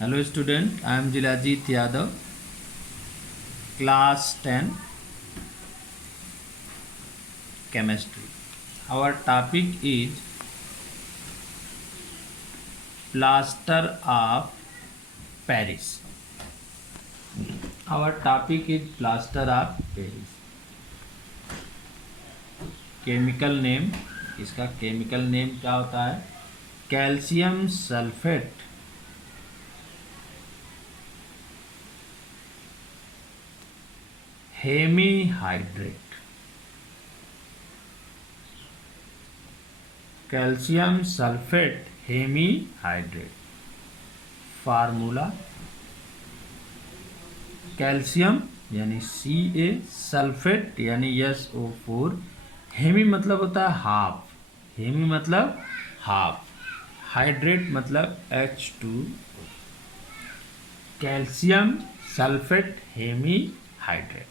Hello student, I am Jilajit Yadav, class 10 chemistry. Our topic is plaster of Paris. Our topic is plaster of Paris. Chemical name, इसका chemical name क्या होता है? Calcium sulphate hemihydrate. Calcium sulphate hemihydrate. Formula calcium यानी Ca, sulphate यानी SO4, hemi मतलब होता है half, hemi मतलब हाफ, हाइड्रेट मतलब H2। Calcium sulphate hemi hydrate.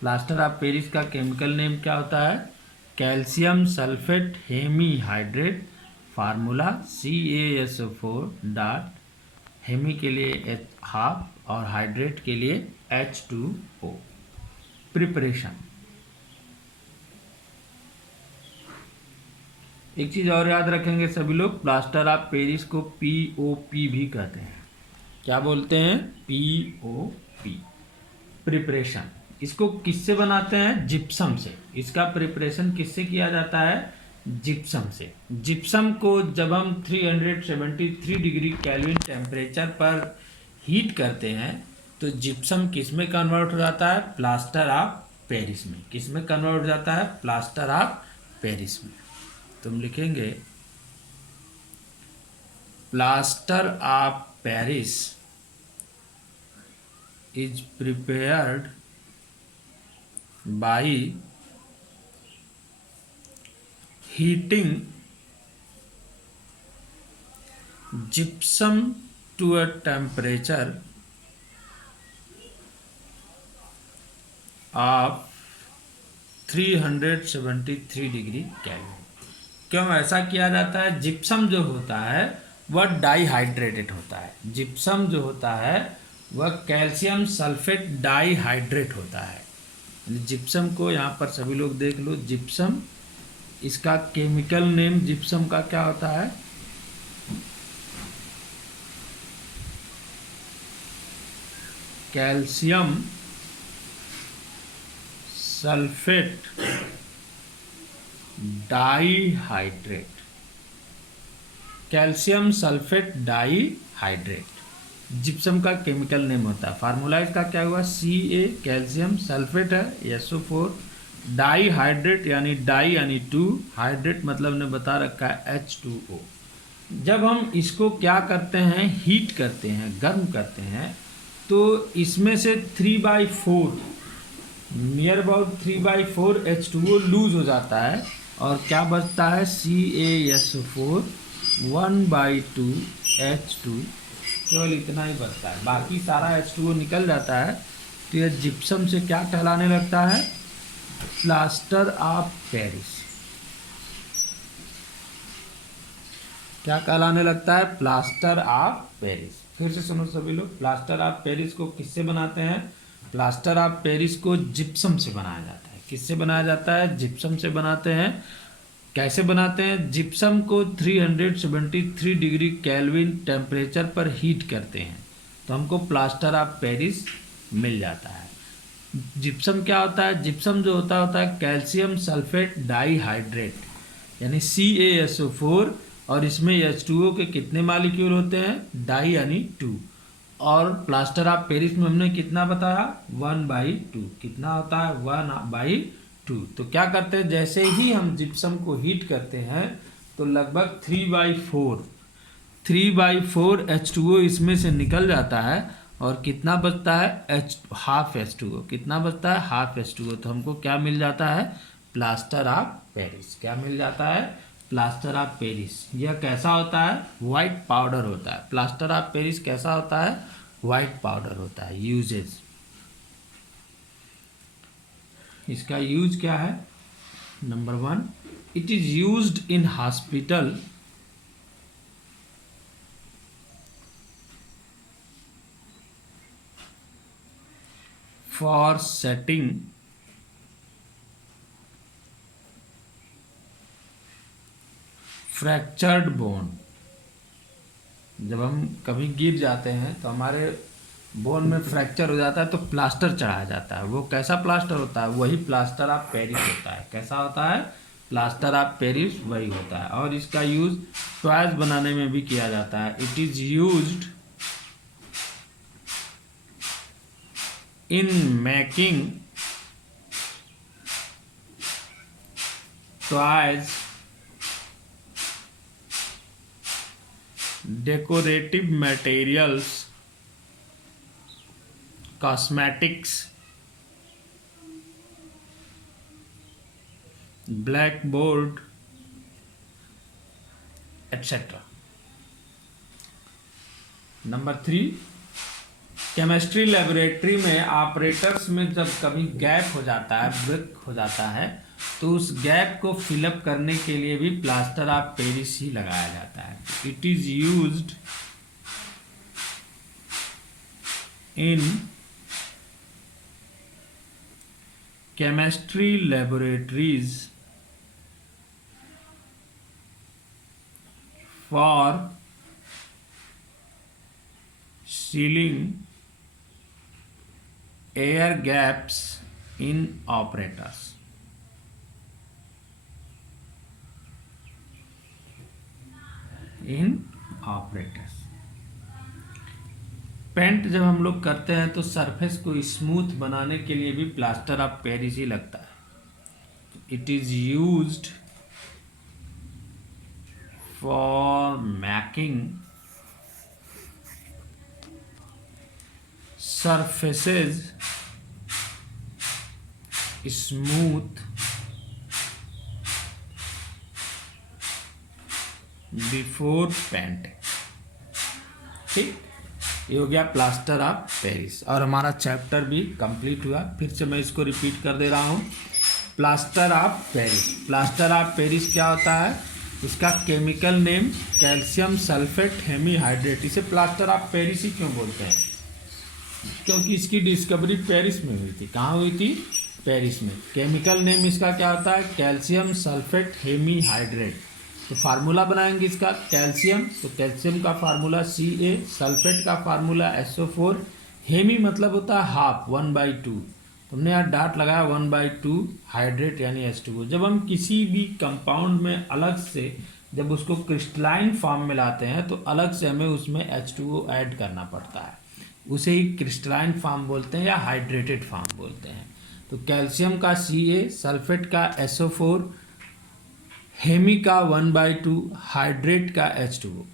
Plaster of Paris का केमिकल नेम क्या होता है? Calcium sulphate hemi hydrate. Formula CaSO4 dot, hemi के लिए हाफ और हाइड्रेट के लिए H2O। प्रिपरेशन, एक चीज़ और याद रखेंगे सभी लोग, प्लास्टर ऑफ पेरिस को POP भी कहते हैं। क्या बोलते हैं? POP। प्रिपरेशन, इसको किससे बनाते हैं? जिप्सम से। इसका प्रिपरेशन किससे किया जाता है? जिप्सम से। जिप्सम को जब हम 373 डिग्री केल्विन टेम्परेचर पर हीट करते हैं तो जिप्सम किस में कन्वर्ट हो जाता है? प्लास्टर ऑफ पेरिस में। किस में कन्वर्ट हो जाता है? प्लास्टर ऑफ पेरिस में। तुम लिखेंगे plaster of Paris is prepared by heating gypsum to a temperature of 373 degree kelvin. क्यों ऐसा किया जाता है? जिप्सम जो होता है वह डाईहाइड्रेटेड होता है। जिप्सम जो होता है वह कैल्शियम सल्फेट डाईहाइड्रेट होता है। जिप्सम को यहाँ पर सभी लोग देख लो, जिप्सम, इसका केमिकल नेम जिप्सम का क्या होता है? Calcium sulphate dihydrate. Calcium sulphate dihydrate gypsum का केमिकल नेम होता है। फार्मूला इसका क्या हुआ? Ca, कैल्शियम सल्फेट है, SO4, डाईहाइड्रेट यानी डाई यानी 2, हाइड्रेट मतलब ने बता रखा है H2O। जब हम इसको क्या करते हैं? हीट करते हैं, गर्म करते हैं, तो इसमें से 3/4 नियर अबाउट 3/4 H2O लूज हो जाता है और क्या बचता है? CaSO4 1/2 H2, केवल इतना ही बचता है, बाकी सारा H2O निकल जाता है। तो यह जिप्सम से क्या कहलाने लगता है? Plaster of Paris. क्या कहलाने लगता है? Plaster of Paris. फिर से सुनो सभी लोग, प्लास्टर ऑफ पेरिस को किससे बनाते हैं? प्लास्टर ऑफ पेरिस को जिप्सम से बनाया जाता है। किससे बनाया जाता है? जिप्सम से बनाते हैं। कैसे बनाते हैं? जिप्सम को 373 डिग्री केल्विन टेम्परेचर पर हीट करते हैं तो हमको प्लास्टर ऑफ पेरिस मिल जाता है। जिप्सम क्या होता है? जिप्सम जो होता है कैल्शियम सल्फेट डाईहाइड्रेट यानी CaSO4, और इसमें H2O के कितने मालिक्यूल होते हैं? डाई यानी 2। और प्लास्टर ऑफ पेरिस में हमने कितना बताया? 1/2। कितना होता है? 1/2। तो क्या करते हैं? जैसे ही हम जिप्सम को हीट करते हैं तो लगभग 3/4 H2O इसमें से निकल जाता है और कितना बचता है? Half H2O। कितना बचता है? Half H2O। तो हमको क्या मिल जाता है? Plaster of Paris. क्या मिल जाता है? Plaster of Paris. यह कैसा होता है? वाइट पाउडर होता है। प्लास्टर ऑफ पेरिस कैसा होता है? वाइट पाउडर होता है। यूजेज, इसका यूज क्या है? Number 1, it is used in hospital for setting fractured bone. जब हम कभी गिर जाते हैं तो हमारे बोन में फ्रैक्चर हो जाता है तो प्लास्टर चढ़ाया जाता है। वो कैसा प्लास्टर होता है? वही प्लास्टर ऑफ पेरिस होता है। कैसा होता है? प्लास्टर ऑफ पेरिस वही होता है। और इसका यूज टॉयज बनाने में भी किया जाता है। It is used in making toys, decorative materials, cosmetics, blackboard, etc. Number 3, chemistry laboratory में ऑपरेटर्स में जब कभी गैप हो जाता है, ब्रेक हो जाता है, तो उस गैप को फिलअप करने के लिए भी प्लास्टर ऑफ पेरिस ही लगाया जाता है। It is used in chemistry laboratories for sealing air gaps in operators. In operators paint जब हम लोग करते हैं तो सरफेस को स्मूथ बनाने के लिए भी प्लास्टर ऑफ पेरिस ही लगता है। It is used for making surfaces smooth before painting। ठीक, ये हो गया प्लास्टर ऑफ पेरिस और हमारा चैप्टर भी कंप्लीट हुआ। फिर से मैं इसको रिपीट कर दे रहा हूँ। Plaster of Paris, plaster of Paris क्या होता है? इसका chemical name calcium sulphate hemihydrate. इसे प्लास्टर ऑफ पेरिस ही क्यों बोलते हैं? क्योंकि इसकी डिस्कवरी पेरिस में हुई थी। कहाँ हुई थी? पेरिस में। केमिकल नेम इसका क्या होता है? Calcium sulphate hemihydrate. तो फार्मूला बनाएंगे इसका कैल्शियम, तो कैल्शियम का फार्मूला Ca, सल्फेट का फार्मूला SO4, हेमी मतलब होता है हाफ, 1/2। तुमने यहाँ डाट लगाया 1/2, हाइड्रेट यानी H2O। जब हम किसी भी कंपाउंड में अलग से जब उसको क्रिस्टलाइन फॉर्म में लाते हैं तो अलग से हमें उसमें H2O ऐड करना पड़ता है। उसे ही क्रिस्टलाइन फॉर्म बोलते हैं या हाइड्रेटेड फॉर्म बोलते हैं। तो कैल्शियम का Ca, सल्फेट का SO4, हेमी का 1/2, हाइड्रेट का H2O।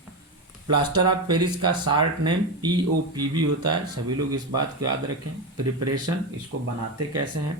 प्लास्टर ऑफ पेरिस का शार्ट नेम POPV होता है। सभी लोग इस बात को याद रखें। प्रिपरेशन, इसको बनाते कैसे हैं?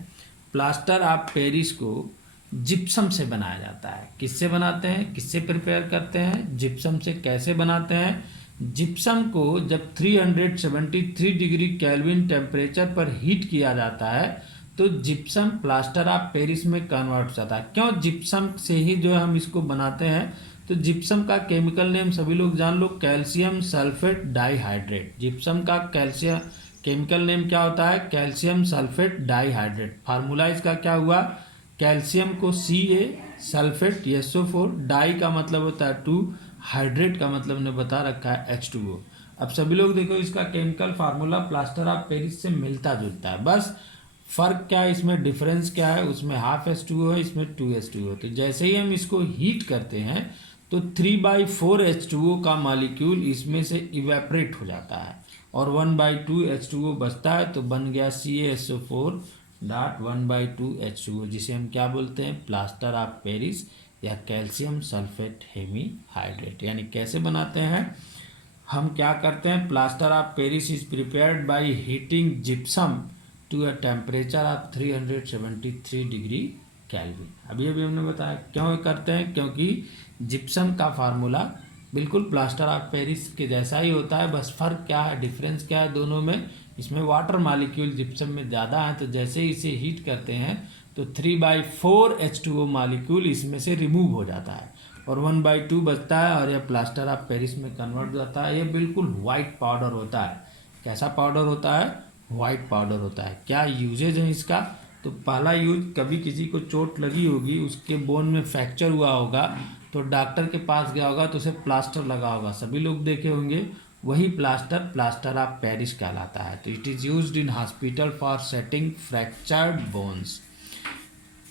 प्लास्टर ऑफ पेरिस को जिप्सम से बनाया जाता है। किससे बनाते हैं? किससे प्रिपेयर करते हैं? जिप्सम से। कैसे बनाते हैं? जिप्सम को जब 373 डिग्री केल्विन टेम्परेचर पर हीट किया जाता है तो जिप्सम प्लास्टर ऑफ पेरिस में कन्वर्ट हो जाता है। क्यों? जिप्सम से ही जो है हम इसको बनाते हैं। तो जिप्सम का केमिकल नेम सभी लोग जान लो, कैल्शियम सल्फेट डाइहाइड्रेट। जिप्सम का कैल्शियम केमिकल नेम क्या होता है? Calcium sulphate dihydrate. फार्मूला इसका क्या हुआ? कैल्शियम को Ca, सल्फेट SO4, डाई का मतलब होता है 2, हाइड्रेट का मतलब ने बता रखा है H2O। अब सभी लोग देखो इसका chemical formula plaster of Paris से मिलता जुलता है। बस फर्क क्या है इसमें, डिफरेंस क्या है? उसमें हाफ H2O है, इसमें 2 H2O। तो जैसे ही हम इसको हीट करते हैं तो 3/4 H2O का मॉलिक्यूल इसमें से इवेपरेट हो जाता है और 1/2 H2O बचता है। तो बन गया CaSO4 डॉट 1/2 H2O, जिसे हम क्या बोलते हैं? प्लास्टर ऑफ पेरिस या कैल्शियम सल्फेट हेमीहाइड्रेट। यानी कैसे बनाते हैं? हम क्या करते हैं? Plaster of Paris is prepared by heating gypsum to a temperature of 373 degree kelvin. अभी हमने बताया क्यों करते हैं, क्योंकि जिप्सम का फार्मूला बिल्कुल प्लास्टर ऑफ पेरिस के जैसा ही होता है। बस फर्क क्या है, डिफरेंस क्या है दोनों में? इसमें वाटर मॉलिक्यूल जिप्सम में ज़्यादा है, तो जैसे ही इसे हीट करते हैं तो 3/4 H2O मॉलिक्यूल इसमें से रिमूव हो जाता है और 1/2 बचता है और यह प्लास्टर ऑफ पेरिस में कन्वर्ट हो जाता है। ये बिल्कुल वाइट पाउडर होता है। कैसा पाउडर होता है? वाइट पाउडर होता है। क्या यूजेज है इसका? तो पहला यूज, कभी किसी को चोट लगी होगी, उसके बोन में फ्रैक्चर हुआ होगा, तो डॉक्टर के पास गया होगा तो उसे प्लास्टर लगा होगा, सभी लोग देखे होंगे। वही प्लास्टर प्लास्टर ऑफ पेरिस कहलाता है। तो it is used in hospital for setting fractured bones.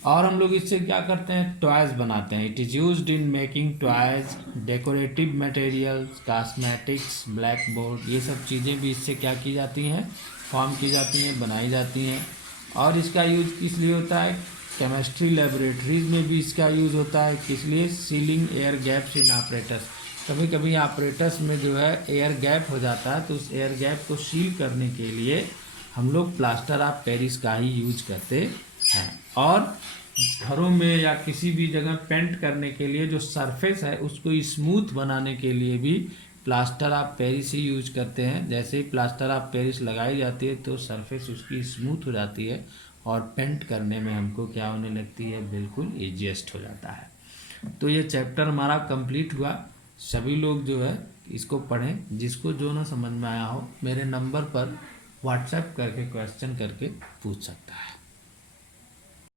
और हम लोग इससे क्या करते हैं? टॉयज़ बनाते हैं। It is used in making toys, decorative materials, cosmetics, black board, ये सब चीज़ें भी इससे क्या की जाती हैं? फॉर्म की जाती हैं, बनाई जाती हैं। और इसका यूज़ किस लिए होता है? केमिस्ट्री लेबोरेटरीज में भी इसका यूज़ होता है। किस लिए? Ceiling air gaps in operators. कभी कभी ऑपरेटर्स में जो है एयर गैप हो जाता है, तो उस एयर गैप को सील करने के लिए हम लोग प्लास्टर ऑफ पेरिस का ही यूज करते हैं। और घरों में या किसी भी जगह पेंट करने के लिए जो सरफेस है उसको स्मूथ बनाने के लिए भी plaster of Paris he use करते हैं। जैसे ही प्लास्टर ऑफ पेरिस लगाई जाती है तो सरफेस उसकी स्मूथ हो जाती है और पेंट करने में हमको क्या होने लगती है? बिल्कुल ईजीएस्ट हो जाता है। तो ये चैप्टर हमारा कंप्लीट हुआ। सभी लोग जो है इसको पढ़ें। जिसको जो ना समझ में आया हो मेरे नंबर पर व्हाट्सएप करके क्वेश्चन करके पूछ सकता है।